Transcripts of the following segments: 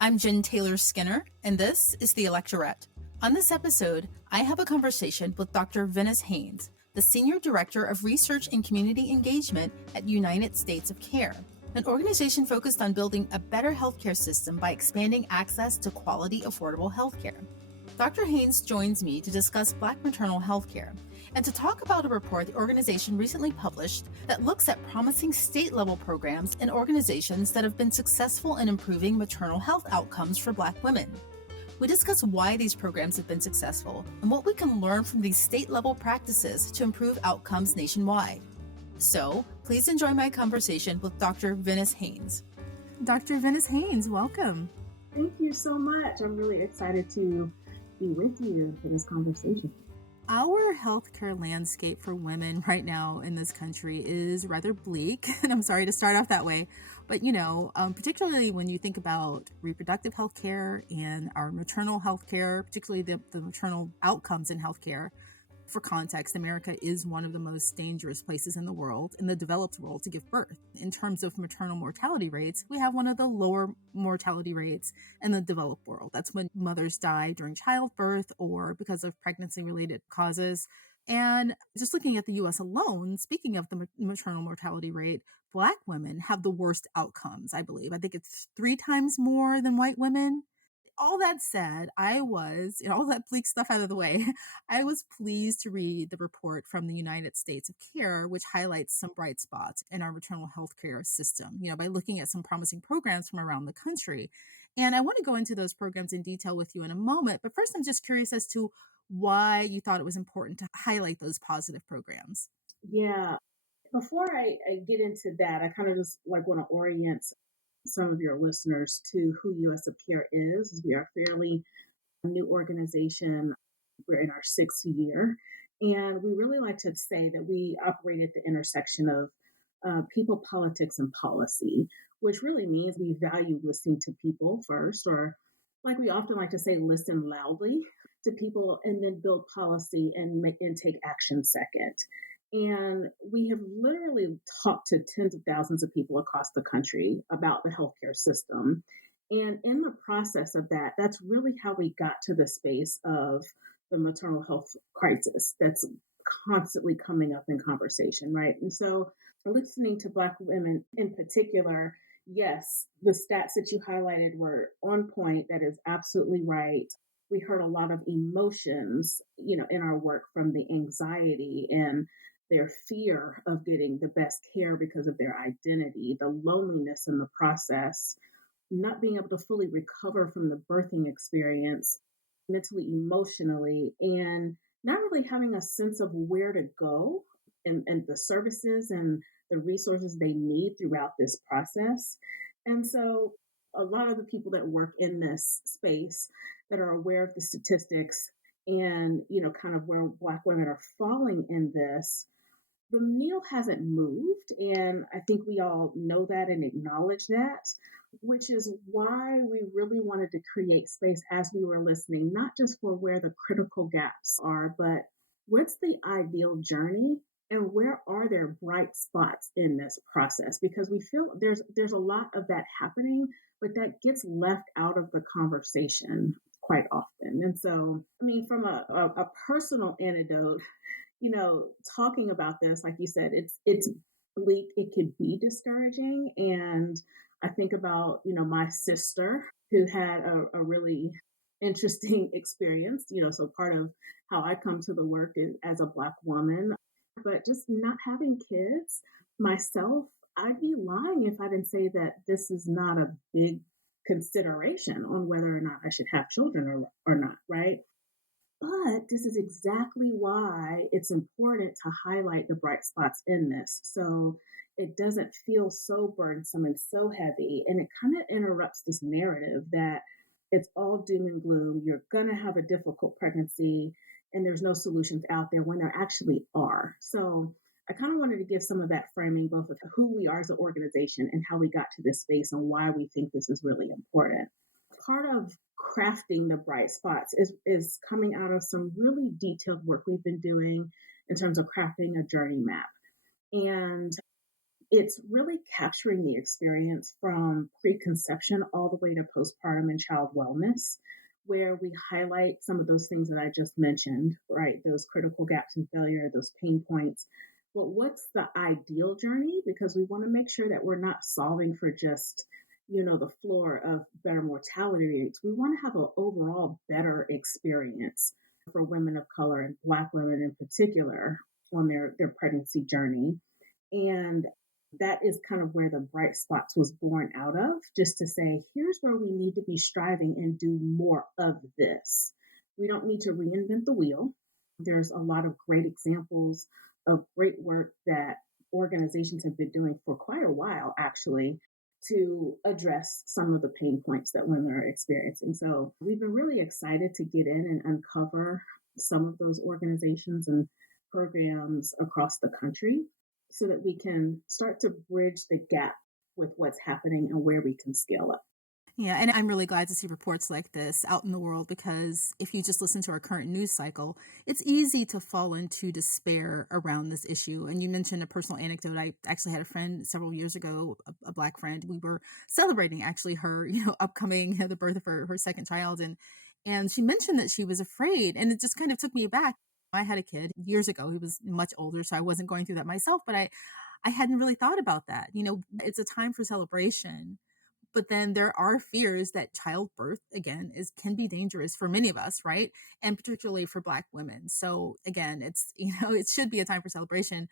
I'm Jen Taylor Skinner, and this is the Electorette. On this episode, I have a conversation with Dr. Venice Haynes, the Senior Director of Research and Community Engagement at United States of Care, an organization focused on building a better healthcare system by expanding access to quality, affordable healthcare. Dr. Haynes joins me to discuss Black maternal healthcare and to talk about a report the organization recently published that looks at promising state-level programs and organizations that have been successful in improving maternal health outcomes for Black women. We discuss why these programs have been successful and what we can learn from these state-level practices to improve outcomes nationwide. So, please enjoy my conversation with Dr. Venice Haynes. Dr. Venice Haynes, welcome. Thank you so much. I'm really excited to be with you for this conversation. Our healthcare landscape for women right now in this country is rather bleak, and I'm sorry to start off that way, but particularly when you think about reproductive healthcare and our maternal healthcare, particularly the maternal outcomes in healthcare. For context, America is one of the most dangerous places in the world, in the developed world, to give birth. In terms of maternal mortality rates, we have one of the lower mortality rates in the developed world. That's when mothers die during childbirth or because of pregnancy-related causes. And just looking at the U.S. alone, speaking of the maternal mortality rate, Black women have the worst outcomes, I believe. I think it's 3 times more than white women. All that said, all that bleak stuff out of the way, I was pleased to read the report from the United States of Care, which highlights some bright spots in our maternal health care system, by looking at some promising programs from around the country. And I want to go into those programs in detail with you in a moment. But first, I'm just curious as to why you thought it was important to highlight those positive programs. Yeah. Before I get into that, I kind of just want to orient some of your listeners to who US of Care is. We are a fairly new organization. We're in our 6th year. And we really like to say that we operate at the intersection of people, politics, and policy, which really means we value listening to people first, or like we often like to say, listen loudly to people and then build policy and take action second. And we have literally talked to tens of thousands of people across the country about the healthcare system. And in the process of that, that's really how we got to the space of the maternal health crisis that's constantly coming up in conversation, right? And so listening to Black women in particular, yes, the stats that you highlighted were on point. That is absolutely right. We heard a lot of emotions, in our work, from the anxiety and their fear of getting the best care because of their identity, the loneliness in the process, not being able to fully recover from the birthing experience mentally, emotionally, and not really having a sense of where to go and the services and the resources they need throughout this process. And so a lot of the people that work in this space that are aware of the statistics and, kind of where Black women are falling in this, the needle hasn't moved. And I think we all know that and acknowledge that, which is why we really wanted to create space as we were listening, not just for where the critical gaps are, but what's the ideal journey and where are there bright spots in this process? Because we feel there's a lot of that happening, but that gets left out of the conversation quite often. And so, from a personal anecdote, talking about this, like you said, it's bleak. It could be discouraging. And I think about, my sister who had a really interesting experience, so part of how I come to the work is as a Black woman, but just not having kids myself, I'd be lying if I didn't say that this is not a big consideration on whether or not I should have children or not, right? But this is exactly why it's important to highlight the bright spots in this. So it doesn't feel so burdensome and so heavy. And it kind of interrupts this narrative that it's all doom and gloom. You're going to have a difficult pregnancy and there's no solutions out there when there actually are. So I kind of wanted to give some of that framing, both of who we are as an organization and how we got to this space and why we think this is really important. Part of crafting the bright spots is coming out of some really detailed work we've been doing in terms of crafting a journey map. And It's really capturing the experience from preconception all the way to postpartum and child wellness, where we highlight some of those things that I just mentioned, right? Those critical gaps in failure, those pain points. But what's the ideal journey? Because we want to make sure that we're not solving for just, the floor of better mortality rates. We want to have an overall better experience for women of color and Black women in particular on their pregnancy journey. And that is kind of where the bright spots was born out of, just to say, here's where we need to be striving and do more of this. We don't need to reinvent the wheel. There's a lot of great examples of great work that organizations have been doing for quite a while, actually, to address some of the pain points that women are experiencing. So we've been really excited to get in and uncover some of those organizations and programs across the country so that we can start to bridge the gap with what's happening and where we can scale up. Yeah, and I'm really glad to see reports like this out in the world because if you just listen to our current news cycle, it's easy to fall into despair around this issue. And you mentioned a personal anecdote. I actually had a friend several years ago, a Black friend. We were celebrating actually her, upcoming the birth of her second child, and she mentioned that she was afraid, and it just kind of took me aback. I had a kid years ago. He was much older, so I wasn't going through that myself, but I hadn't really thought about that. It's a time for celebration, but then there are fears that childbirth again is can be dangerous for many of us, right? And particularly for Black women. So again, it's it should be a time for celebration.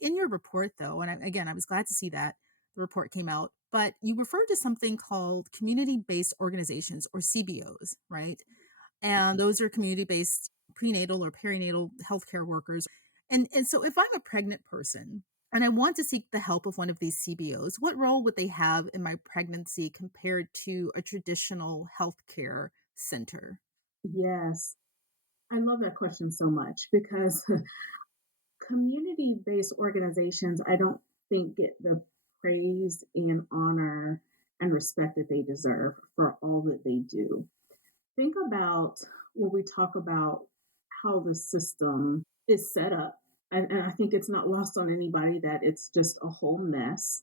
In your report though, and again, I was glad to see that the report came out, but you referred to something called community-based organizations or CBOs, right? And those are community-based prenatal or perinatal healthcare workers. And so if I'm a pregnant person and I want to seek the help of one of these CBOs, what role would they have in my pregnancy compared to a traditional healthcare center? Yes, I love that question so much because community based organizations, I don't think get the praise and honor and respect that they deserve for all that they do. Think about when we talk about how the system is set up. And I think it's not lost on anybody that it's just a whole mess.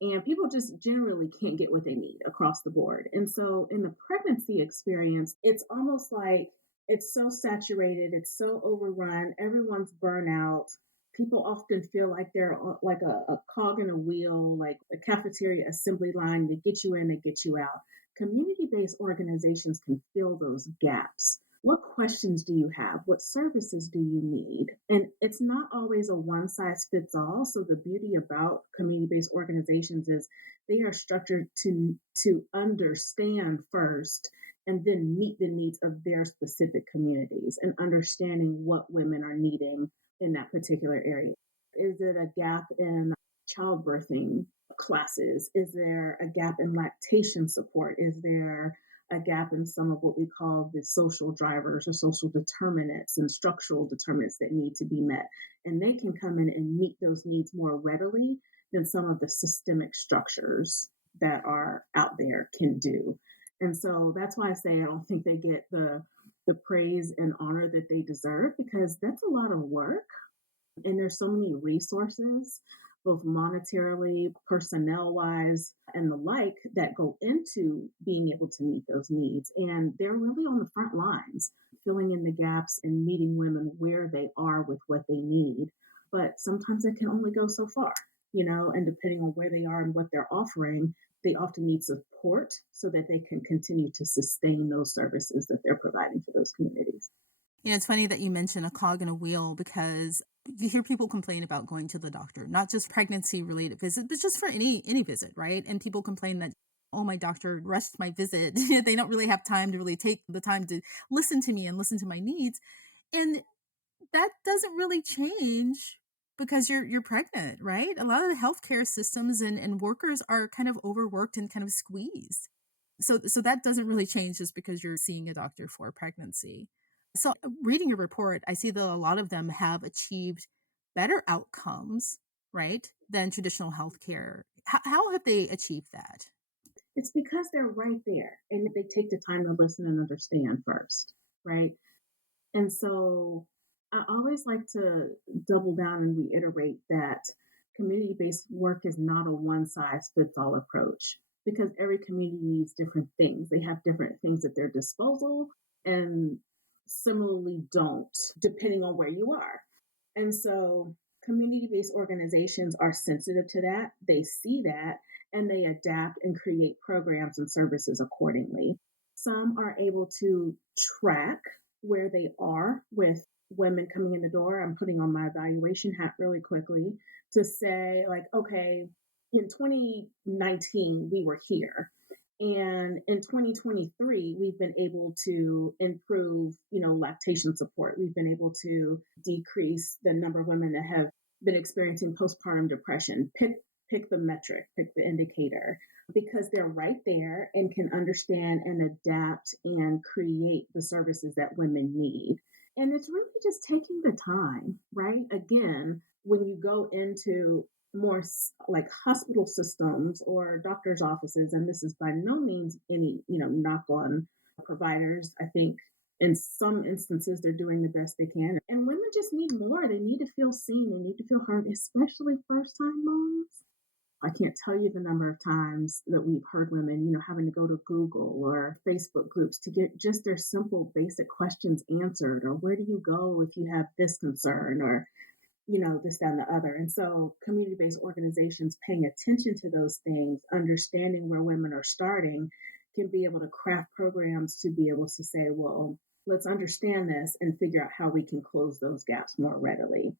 And people just generally can't get what they need across the board. And so in the pregnancy experience, it's almost like it's so saturated, it's so overrun, everyone's burnout. People often feel like they're like a cog in a wheel, like a cafeteria assembly line. They get you in, they get you out. Community based organizations can fill those gaps. What questions do you have? What services do you need? And it's not always a one size fits all. So the beauty about community based organizations is they are structured to understand first and then meet the needs of their specific communities and understanding what women are needing in that particular area. Is it a gap in childbirthing classes? Is there a gap in lactation support? Is there a gap in some of what we call the social drivers or social determinants and structural determinants that need to be met? And they can come in and meet those needs more readily than some of the systemic structures that are out there can do. And so that's why I say I don't think they get the praise and honor that they deserve because that's a lot of work and there's so many resources, both monetarily, personnel wise, and the like, that go into being able to meet those needs. And they're really on the front lines, filling in the gaps and meeting women where they are with what they need. But sometimes it can only go so far, and depending on where they are and what they're offering, they often need support so that they can continue to sustain those services that they're providing for those communities. It's funny that you mention a cog in a wheel because you hear people complain about going to the doctor, not just pregnancy related visit, but just for any visit, right? And people complain that, oh, my doctor rushed my visit. They don't really have time to really take the time to listen to me and listen to my needs. And that doesn't really change because you're pregnant, right? A lot of the healthcare systems and workers are kind of overworked and kind of squeezed. So that doesn't really change just because you're seeing a doctor for pregnancy. So reading your report, I see that a lot of them have achieved better outcomes, right, than traditional healthcare. How have they achieved that? It's because they're right there and they take the time to listen and understand first, right? And so I always like to double down and reiterate that community based work is not a one size fits all approach because every community needs different things. They have different things at their disposal and similarly don't, depending on where you are. And so community based organizations are sensitive to that. They see that and they adapt and create programs and services accordingly. Some are able to track where they are with women coming in the door. I'm putting on my evaluation hat really quickly to say, like, okay, in 2019, we were here. And in 2023, we've been able to improve, lactation support. We've been able to decrease the number of women that have been experiencing postpartum depression. Pick the metric, pick the indicator, because they're right there and can understand and adapt and create the services that women need. And it's really just taking the time, right? Again, when you go into more like hospital systems or doctors' offices, and this is by no means any, knock on providers. I think in some instances they're doing the best they can. And women just need more. They need to feel seen, they need to feel heard, especially first time moms. I can't tell you the number of times that we've heard women, having to go to Google or Facebook groups to get just their simple, basic questions answered, or where do you go if you have this concern, or, this, that, and the other. And so community based organizations paying attention to those things, understanding where women are starting, can be able to craft programs to be able to say, well, let's understand this and figure out how we can close those gaps more readily.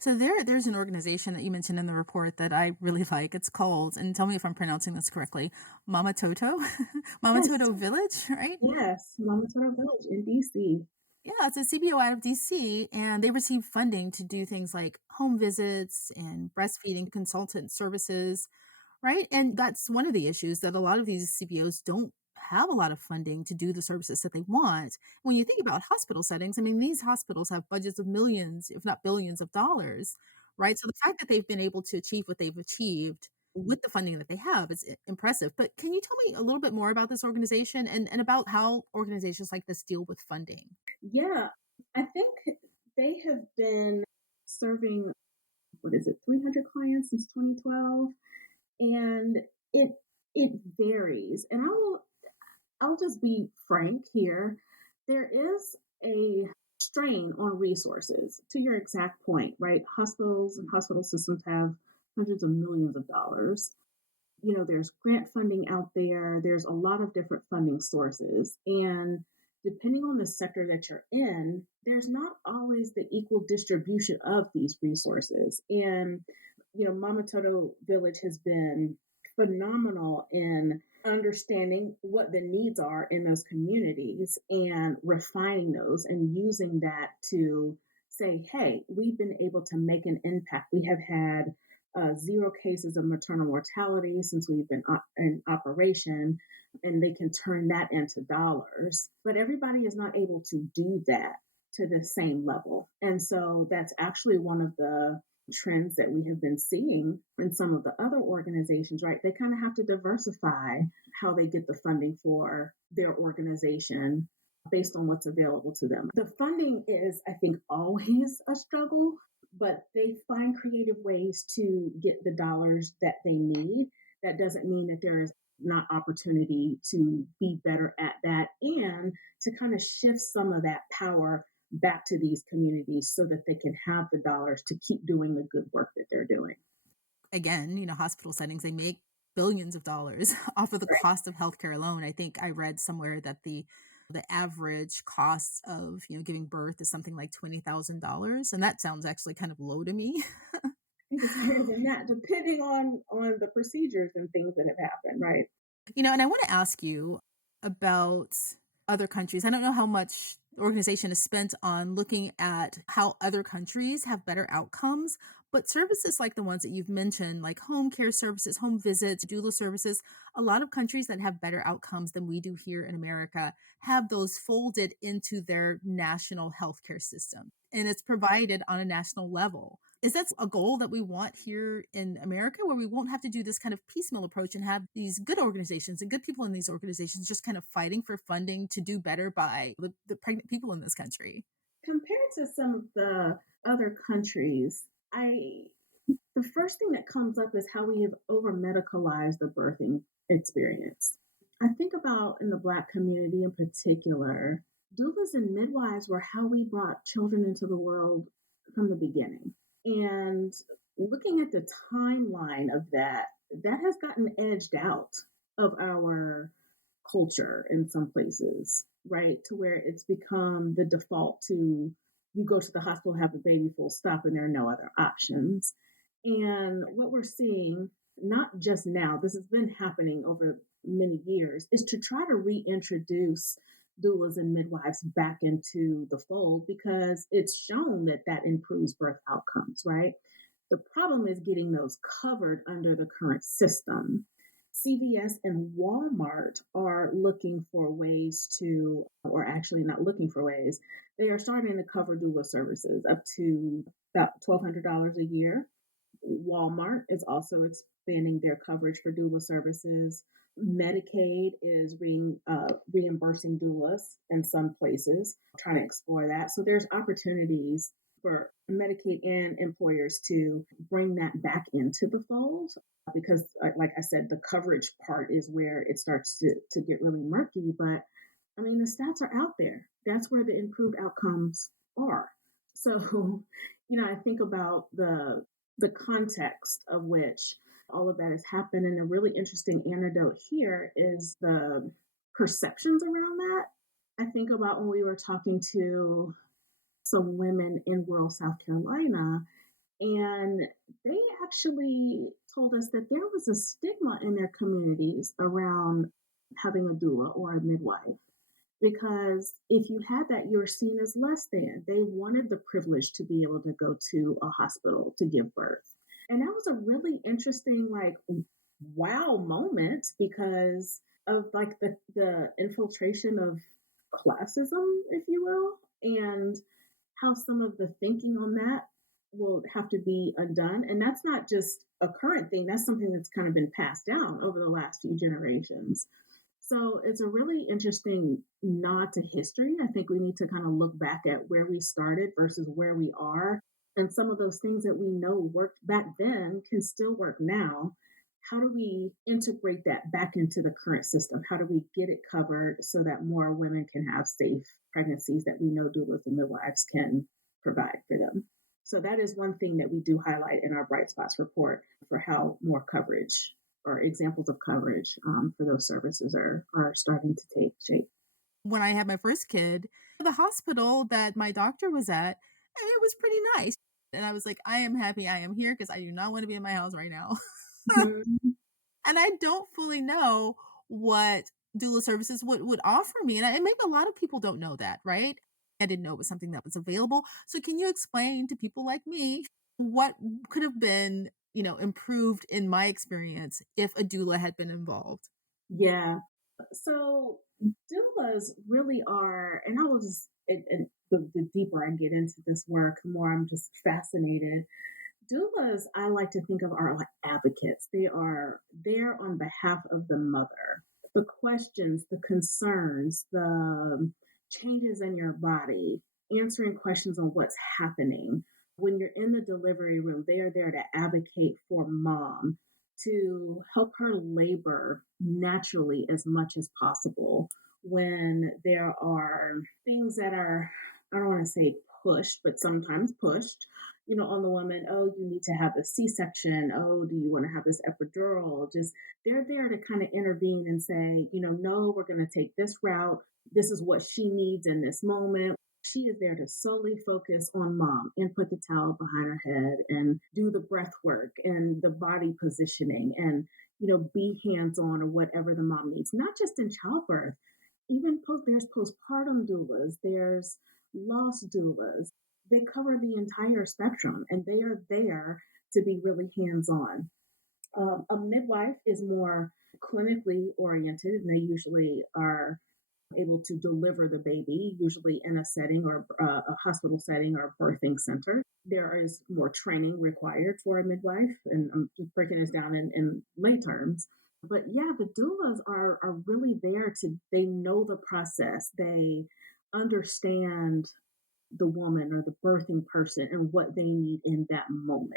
So there's an organization that you mentioned in the report that I really like. It's called, and tell me if I'm pronouncing this correctly, Mama Toto, Mama Yes, Toto Village, right? yes, Mama Turtle Village in DC. Yeah, it's a CBO out of DC, and they receive funding to do things like home visits and breastfeeding consultant services, right? And that's one of the issues that a lot of these CBOs don't have a lot of funding to do the services that they want. When you think about hospital settings, I mean, these hospitals have budgets of millions, if not billions of dollars, right? So the fact that they've been able to achieve what they've achieved with the funding that they have is impressive. But can you tell me a little bit more about this organization and about how organizations like this deal with funding? Yeah, I think they have been serving, what is it, 300 clients since 2012, and it it varies. And I'll just be frank here. There is a strain on resources. To your exact point, right? Hospitals and hospital systems have hundreds of millions of dollars. There's grant funding out there, there's a lot of different funding sources. And depending on the sector that you're in, there's not always the equal distribution of these resources. And, Mama Toto Village has been phenomenal in understanding what the needs are in those communities and refining those and using that to say, hey, we've been able to make an impact. We have had zero cases of maternal mortality since we've been in operation, and they can turn that into dollars. But everybody is not able to do that to the same level. And so that's actually one of the trends that we have been seeing in some of the other organizations, right? They kind of have to diversify how they get the funding for their organization based on what's available to them. The funding is, I think, always a struggle, but they find creative ways to get the dollars that they need. That doesn't mean that there's not opportunity to be better at that and to kind of shift some of that power back to these communities so that they can have the dollars to keep doing the good work that they're doing. Again, hospital settings, they make billions of dollars off of the Right. cost of healthcare alone. I think I read somewhere that the average cost of, giving birth is something like $20,000, and that sounds actually kind of low to me. I think it's higher than that, depending on the procedures and things that have happened, right? And I want to ask you about other countries. I don't know how much the organization is spent on looking at how other countries have better outcomes, but services like the ones that you've mentioned, like home care services, home visits, doula services, a lot of countries that have better outcomes than we do here in America have those folded into their national healthcare system. And it's provided on a national level. Is that a goal that we want here in America where we won't have to do this kind of piecemeal approach and have these good organizations and good people in these organizations just kind of fighting for funding to do better by the pregnant people in this country? Compared to some of the other countries, I The first thing that comes up is how we have over medicalized the birthing experience. I think about in the Black community in particular, doulas and midwives were how we brought children into the world from the beginning. And looking at the timeline of that, that has gotten edged out of our culture in some places, right? To where it's become the default to you go to the hospital, have a baby, full stop, and there are no other options. And what we're seeing, not just now, this has been happening over many years, is to try to reintroduce doulas and midwives back into the fold because it's shown that that improves birth outcomes, right? The problem is getting those covered under the current system. CVS and Walmart are looking for ways to, or actually not looking for ways, they are starting to cover doula services up to about $1,200 a year. Walmart is also expanding their coverage for doula services. Medicaid is reimbursing doulas in some places, trying to explore that. So there's opportunities for Medicaid and employers to bring that back into the fold because, like I said, the coverage part is where it starts to get really murky. But I mean, the stats are out there. That's where the improved outcomes are. So, I think about the context of which all of that has happened. And a really interesting anecdote here is the perceptions around that. I think about when we were talking to some women in rural South Carolina, and they actually told us that there was a stigma in their communities around having a doula or a midwife. Because if you had that, you were seen as less than. They wanted the privilege to be able to go to a hospital to give birth. And that was a really interesting, like, wow moment because of like the infiltration of classism, if you will, and how some of the thinking on that will have to be undone. And that's not just a current thing, that's something that's kind of been passed down over the last few generations. So it's a really interesting nod to history. I think we need to kind of look back at where we started versus where we are. And some of those things that we know worked back then can still work now. How do we integrate that back into the current system? How do we get it covered so that more women can have safe pregnancies that we know doulas and midwives can provide for them? So that is one thing that we do highlight in our Bright Spots report for how more coverage or examples of coverage for those services are starting to take shape. When I had my first kid, the hospital that my doctor was at, and it was pretty nice. And I was like, I am happy I am here because I do not want to be in my house right now. Mhm. And I don't fully know what doula services would offer me. And maybe a lot of people don't know that, right? I didn't know it was something that was available. So can you explain to people like me what could have been, improved in my experience if a doula had been involved? Yeah. So doulas really are, and I will just, and the deeper I get into this work, the more I'm just fascinated. Doulas, I like to think of are like advocates. They are there on behalf of the mother. The questions, the concerns, the changes in your body, answering questions on what's happening. When you're in the delivery room, they are there to advocate for mom, to help her labor naturally as much as possible. When there are things that are, I don't want to say pushed, but sometimes pushed, on the woman, oh, you need to have a C-section. Oh, do you want to have this epidural? Just they're there to kind of intervene and say, no, we're going to take this route. This is what she needs in this moment. She is there to solely focus on mom and put the towel behind her head and do the breath work and the body positioning and, be hands on or whatever the mom needs, not just in childbirth. Even there's postpartum doulas, there's loss doulas. They cover the entire spectrum and they are there to be really hands on. A midwife is more clinically oriented and they usually are able to deliver the baby, usually in a setting or a hospital setting or a birthing center. There is more training required for a midwife, and I'm just breaking this down in lay terms. But yeah, the doulas are really there they know the process, they understand the woman or the birthing person and what they need in that moment.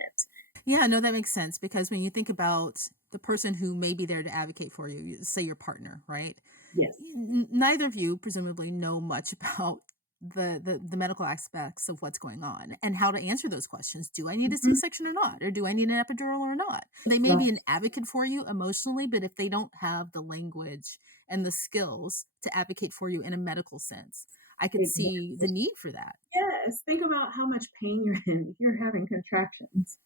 Yeah, no, that makes sense because when you think about the person who may be there to advocate for you, say your partner, right? Yes. Neither of you presumably know much about the medical aspects of what's going on and how to answer those questions. Do I need a Hmm. C-section or not? Or do I need an epidural or not? They may be Right. an advocate for you emotionally, but if they don't have the language and the skills to advocate for you in a medical sense, I could see Exactly. the need for that. Yes. Think about how much pain you're in. You're having contractions.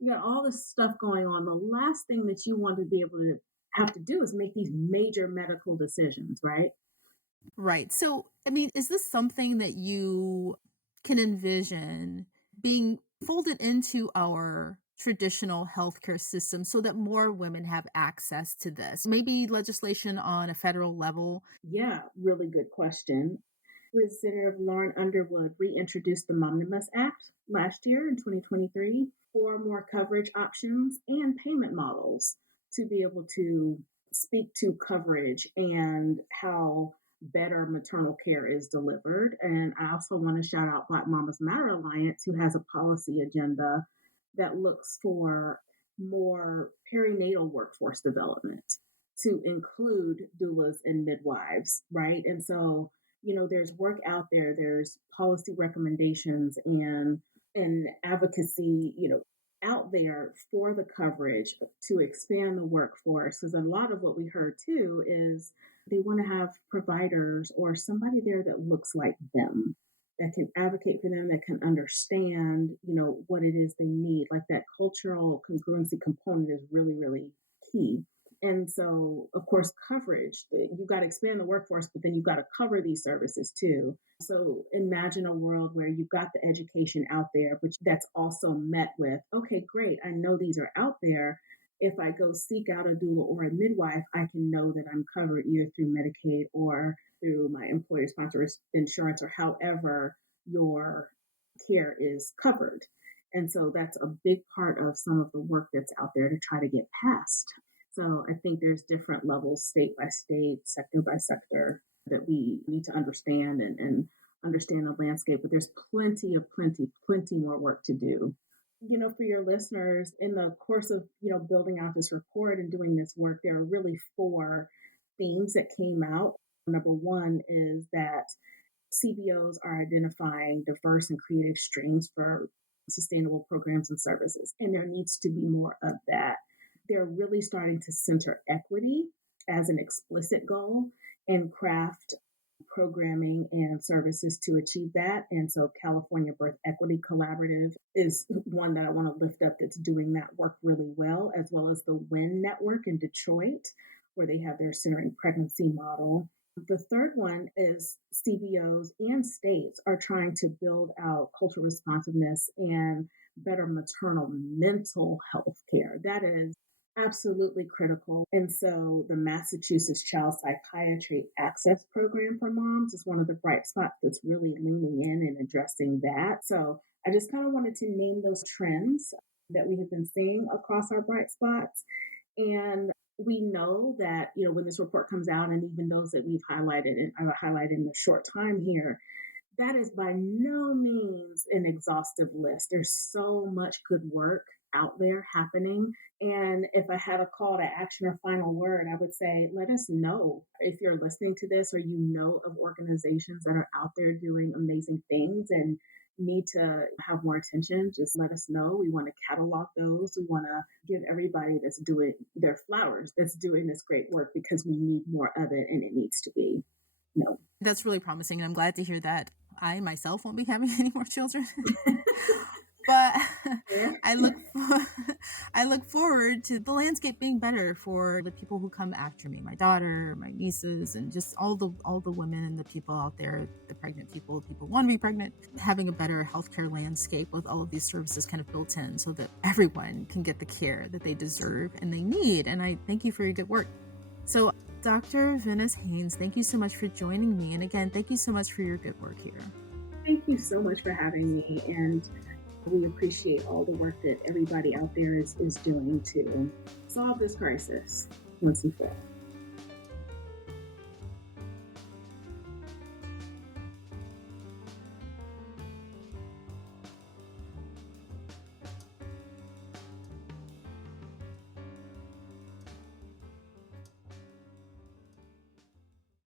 You got all this stuff going on. The last thing that you want to be able to have to do is make these major medical decisions, right? Right. So, I mean, is this something that you can envision being folded into our traditional healthcare system so that more women have access to this? Maybe legislation on a federal level. Yeah, really good question. Representative Lauren Underwood reintroduced the Momnibus Act last year in 2023 for more coverage options and payment models to be able to speak to coverage and how better maternal care is delivered. And I also want to shout out Black Mamas Matter Alliance, who has a policy agenda that looks for more perinatal workforce development to include doulas and midwives, right? And so there's work out there, there's policy recommendations and advocacy, out there for the coverage to expand the workforce. Because a lot of what we heard too is they want to have providers or somebody there that looks like them, that can advocate for them, that can understand, what it is they need. Like that cultural congruency component is really, really key. And so, of course, coverage, you've got to expand the workforce, but then you've got to cover these services too. So imagine a world where you've got the education out there, but that's also met with, okay, great, I know these are out there. If I go seek out a doula or a midwife, I can know that I'm covered either through Medicaid or through my employer sponsored insurance or however your care is covered. And so that's a big part of some of the work that's out there to try to get passed. So I think there's different levels, state by state, sector by sector, that we need to understand and understand the landscape. But there's plenty more work to do. For your listeners, in the course of building out this report and doing this work, there are really four themes that came out. Number one is that CBOs are identifying diverse and creative streams for sustainable programs and services, and there needs to be more of that. They're really starting to center equity as an explicit goal and craft programming and services to achieve that. And so, California Birth Equity Collaborative is one that I want to lift up that's doing that work really well, as well as the WIN Network in Detroit, where they have their centering pregnancy model. The third one is CBOs and states are trying to build out cultural responsiveness and better maternal mental health care. That is absolutely critical. And so the Massachusetts Child Psychiatry Access Program for Moms is one of the bright spots that's really leaning in and addressing that. So I just kind of wanted to name those trends that we have been seeing across our bright spots. And we know that, when this report comes out, and even those that we've highlighted and highlighted in a short time here, that is by no means an exhaustive list. There's so much good work out there happening. And if I had a call to action or final word, I would say, let us know if you're listening to this or you know of organizations that are out there doing amazing things and need to have more attention. Just let us know. We want to catalog those. We want to give everybody that's doing their flowers, that's doing this great work, because we need more of it and it needs to be. No. That's really promising, and I'm glad to hear that I myself won't be having any more children. But Fair. I look I look forward to the landscape being better for the people who come after me, my daughter, my nieces, and just all the women and the people out there, the pregnant people want to be pregnant, having a better healthcare landscape with all of these services kind of built in so that everyone can get the care that they deserve and they need. And I thank you for your good work. So, Dr. Venice Haynes, thank you so much for joining me. And again, thank you so much for your good work here. Thank you so much for having me. And we appreciate all the work that everybody out there is doing to solve this crisis once and for all.